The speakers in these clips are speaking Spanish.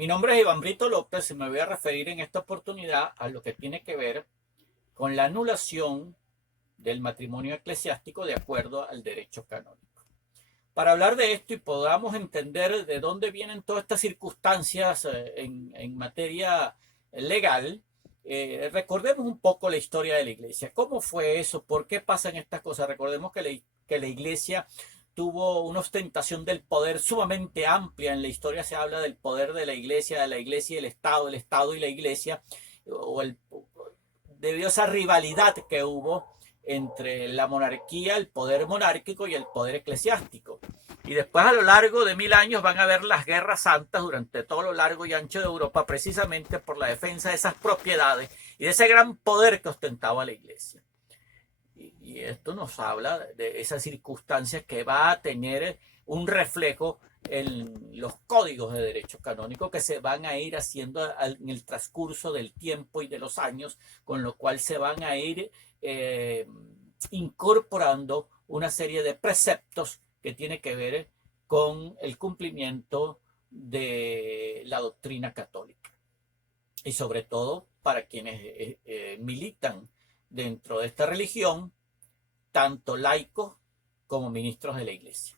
Mi nombre es Iván Brito López y me voy a referir en esta oportunidad a lo que tiene que ver con la anulación del matrimonio eclesiástico de acuerdo al derecho canónico. Para hablar de esto y podamos entender de dónde vienen todas estas circunstancias en materia legal, recordemos un poco la historia de la iglesia. ¿Cómo fue eso? ¿Por qué pasan estas cosas? Recordemos que la iglesia tuvo una ostentación del poder sumamente amplia. En la historia se habla del poder de la iglesia y el Estado y la iglesia, o el, debido a esa rivalidad que hubo entre la monarquía, el poder monárquico y el poder eclesiástico. Y después a lo largo de 1000 años van a haber las guerras santas durante todo lo largo y ancho de Europa, precisamente por la defensa de esas propiedades y de ese gran poder que ostentaba la iglesia. Y esto nos habla de esas circunstancias que va a tener un reflejo en los códigos de derecho canónico que se van a ir haciendo en el transcurso del tiempo y de los años, con lo cual se van a ir incorporando una serie de preceptos que tiene que ver con el cumplimiento de la doctrina católica. Y sobre todo para quienes militan dentro de esta religión, tanto laicos como ministros de la iglesia.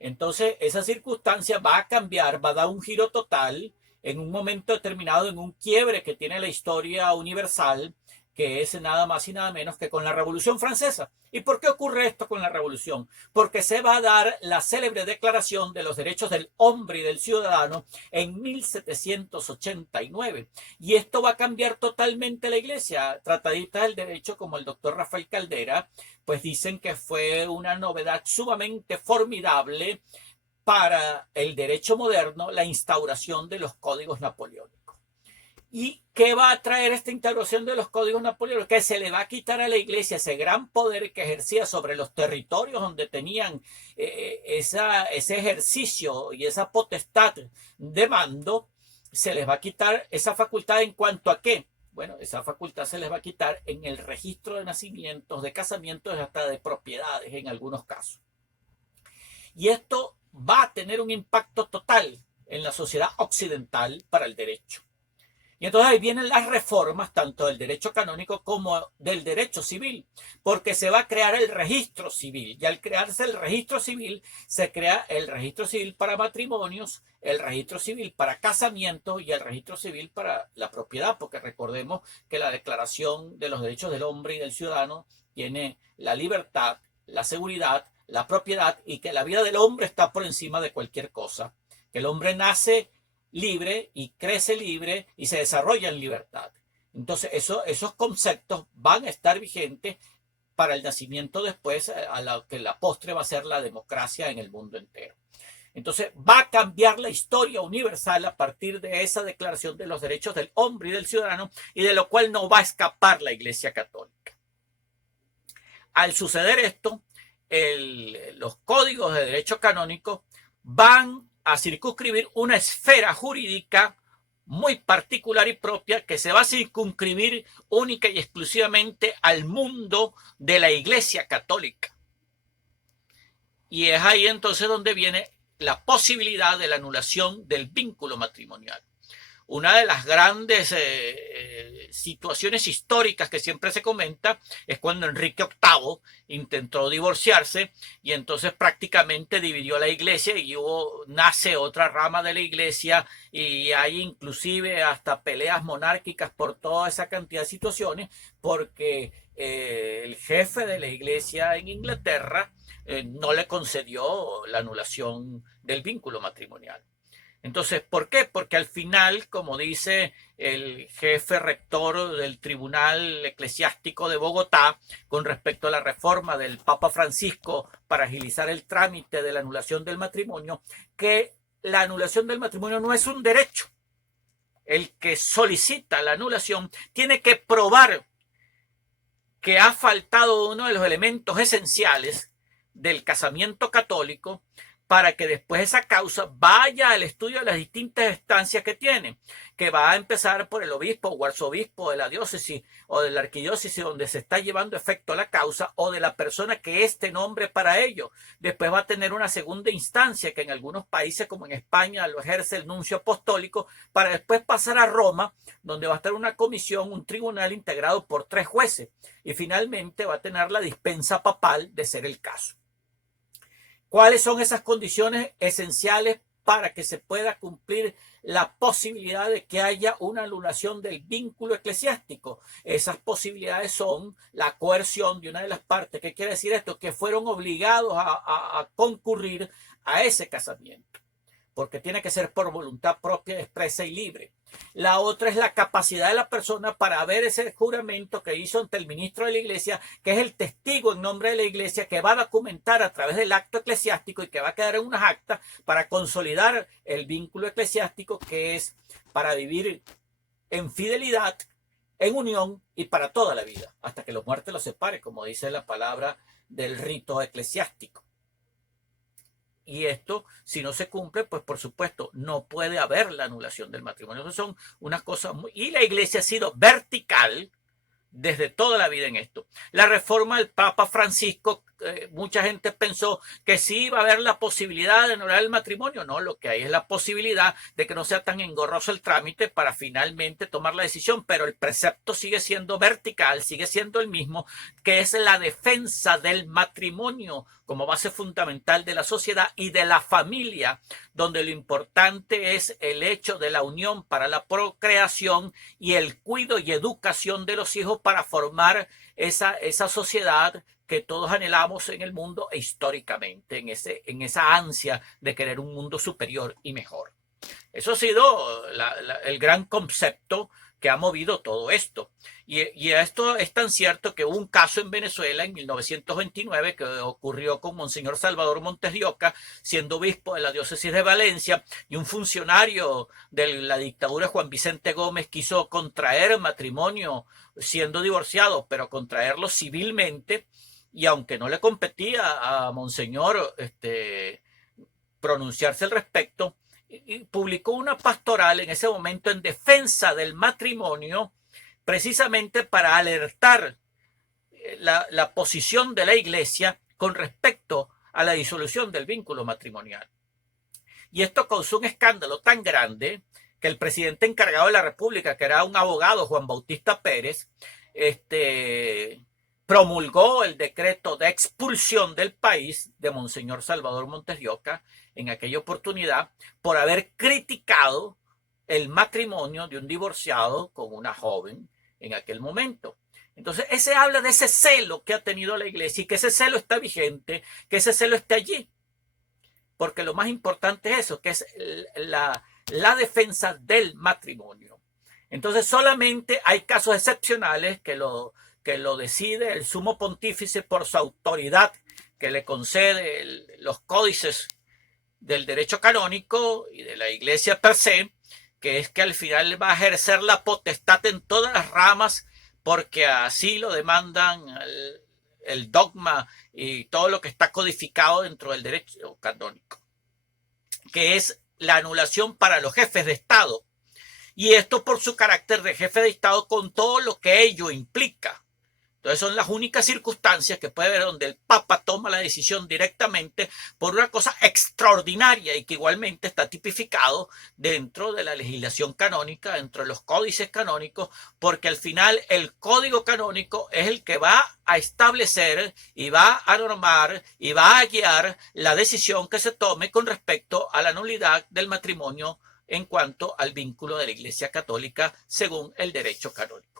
Entonces, esa circunstancia va a cambiar, va a dar un giro total en un momento determinado, en un quiebre que tiene la historia universal, que es nada más y nada menos que con la Revolución Francesa. ¿Y por qué ocurre esto con la Revolución? Porque se va a dar la célebre Declaración de los Derechos del Hombre y del Ciudadano en 1789. Y esto va a cambiar totalmente la Iglesia. Tratadistas del derecho como el doctor Rafael Caldera, pues dicen que fue una novedad sumamente formidable para el derecho moderno, la instauración de los códigos napoleónicos. ¿Y qué va a traer esta instauración de los códigos napoleónicos? Que se le va a quitar a la iglesia ese gran poder que ejercía sobre los territorios donde tenían ese ejercicio y esa potestad de mando. Se les va a quitar esa facultad. ¿En cuanto a qué? Bueno, esa facultad se les va a quitar en el registro de nacimientos, de casamientos, hasta de propiedades en algunos casos. Y esto va a tener un impacto total en la sociedad occidental para el derecho. Y entonces ahí vienen las reformas tanto del derecho canónico como del derecho civil, porque se va a crear el registro civil. Y al crearse el registro civil, se crea el registro civil para matrimonios, el registro civil para casamientos y el registro civil para la propiedad, porque recordemos que la Declaración de los Derechos del Hombre y del Ciudadano tiene la libertad, la seguridad, la propiedad, y que la vida del hombre está por encima de cualquier cosa, que el hombre nace libre y crece libre y se desarrolla en libertad. Entonces esos conceptos van a estar vigentes para el nacimiento después, a lo que la postre va a ser la democracia en el mundo entero. Entonces va a cambiar la historia universal a partir de esa Declaración de los Derechos del Hombre y del Ciudadano, y de lo cual no va a escapar la Iglesia Católica. Al suceder esto, los códigos de derecho canónico van a circunscribir una esfera jurídica muy particular y propia, que se va a circunscribir única y exclusivamente al mundo de la Iglesia Católica. Y es ahí entonces donde viene la posibilidad de la anulación del vínculo matrimonial. Una de las grandes situaciones históricas que siempre se comenta es cuando Enrique VIII intentó divorciarse, y entonces prácticamente dividió la iglesia, y nace otra rama de la iglesia, y hay inclusive hasta peleas monárquicas por toda esa cantidad de situaciones, porque el jefe de la iglesia en Inglaterra no le concedió la anulación del vínculo matrimonial. Entonces, ¿por qué? Porque al final, como dice el jefe rector del Tribunal Eclesiástico de Bogotá, con respecto a la reforma del Papa Francisco para agilizar el trámite de la anulación del matrimonio, que la anulación del matrimonio no es un derecho. El que solicita la anulación tiene que probar que ha faltado uno de los elementos esenciales del casamiento católico para que después esa causa vaya al estudio de las distintas instancias que tiene, que va a empezar por el obispo o arzobispo de la diócesis o de la arquidiócesis donde se está llevando efecto la causa, o de la persona que este nombre para ello. Después va a tener una segunda instancia que en algunos países como en España lo ejerce el nuncio apostólico, para después pasar a Roma, donde va a estar una comisión, un tribunal integrado por 3 jueces, y finalmente va a tener la dispensa papal de ser el caso. ¿Cuáles son esas condiciones esenciales para que se pueda cumplir la posibilidad de que haya una anulación del vínculo eclesiástico? Esas posibilidades son la coerción de una de las partes. ¿Qué quiere decir esto? Que fueron obligados a concurrir a ese casamiento, porque tiene que ser por voluntad propia, expresa y libre. La otra es la capacidad de la persona para ver ese juramento que hizo ante el ministro de la iglesia, que es el testigo en nombre de la iglesia, que va a documentar a través del acto eclesiástico y que va a quedar en unas actas para consolidar el vínculo eclesiástico, que es para vivir en fidelidad, en unión y para toda la vida, hasta que la muerte los separe, como dice la palabra del rito eclesiástico. Y esto, si no se cumple, pues por supuesto no puede haber la anulación del matrimonio. Eso son unas cosas muy... Y la iglesia ha sido vertical desde toda la vida en esto. La reforma del Papa Francisco, mucha gente pensó que sí iba a haber la posibilidad de anular el matrimonio. No, lo que hay es la posibilidad de que no sea tan engorroso el trámite para finalmente tomar la decisión, pero el precepto sigue siendo vertical, sigue siendo el mismo, que es la defensa del matrimonio como base fundamental de la sociedad y de la familia, donde lo importante es el hecho de la unión para la procreación y el cuidado y educación de los hijos para formar esa sociedad que todos anhelamos en el mundo e históricamente, en esa ansia de querer un mundo superior y mejor. Eso ha sido el gran concepto que ha movido todo esto. Y esto es tan cierto que hubo un caso en Venezuela en 1929 que ocurrió con Monseñor Salvador Montes de Oca, siendo obispo de la diócesis de Valencia, y un funcionario de la dictadura, Juan Vicente Gómez, quiso contraer matrimonio siendo divorciado, pero contraerlo civilmente, y aunque no le competía a Monseñor pronunciarse al respecto, y publicó una pastoral en ese momento en defensa del matrimonio, precisamente para alertar la posición de la iglesia con respecto a la disolución del vínculo matrimonial. Y esto causó un escándalo tan grande que el presidente encargado de la República, que era un abogado, Juan Bautista Pérez, promulgó el decreto de expulsión del país de Monseñor Salvador Montes de Oca en aquella oportunidad por haber criticado el matrimonio de un divorciado con una joven en aquel momento. Entonces, ese habla de ese celo que ha tenido la iglesia y que ese celo está vigente, que ese celo esté allí. Porque lo más importante es eso, que es la defensa del matrimonio. Entonces, solamente hay casos excepcionales que lo decide el sumo pontífice por su autoridad que le concede los códices del derecho canónico y de la iglesia per se, que es que al final va a ejercer la potestad en todas las ramas porque así lo demandan el dogma y todo lo que está codificado dentro del derecho canónico, que es la anulación para los jefes de Estado. Y esto por su carácter de jefe de Estado con todo lo que ello implica. Entonces son las únicas circunstancias que puede haber donde el Papa toma la decisión directamente por una cosa extraordinaria y que igualmente está tipificado dentro de la legislación canónica, dentro de los códices canónicos, porque al final el código canónico es el que va a establecer y va a normar y va a guiar la decisión que se tome con respecto a la nulidad del matrimonio en cuanto al vínculo de la Iglesia Católica según el derecho canónico.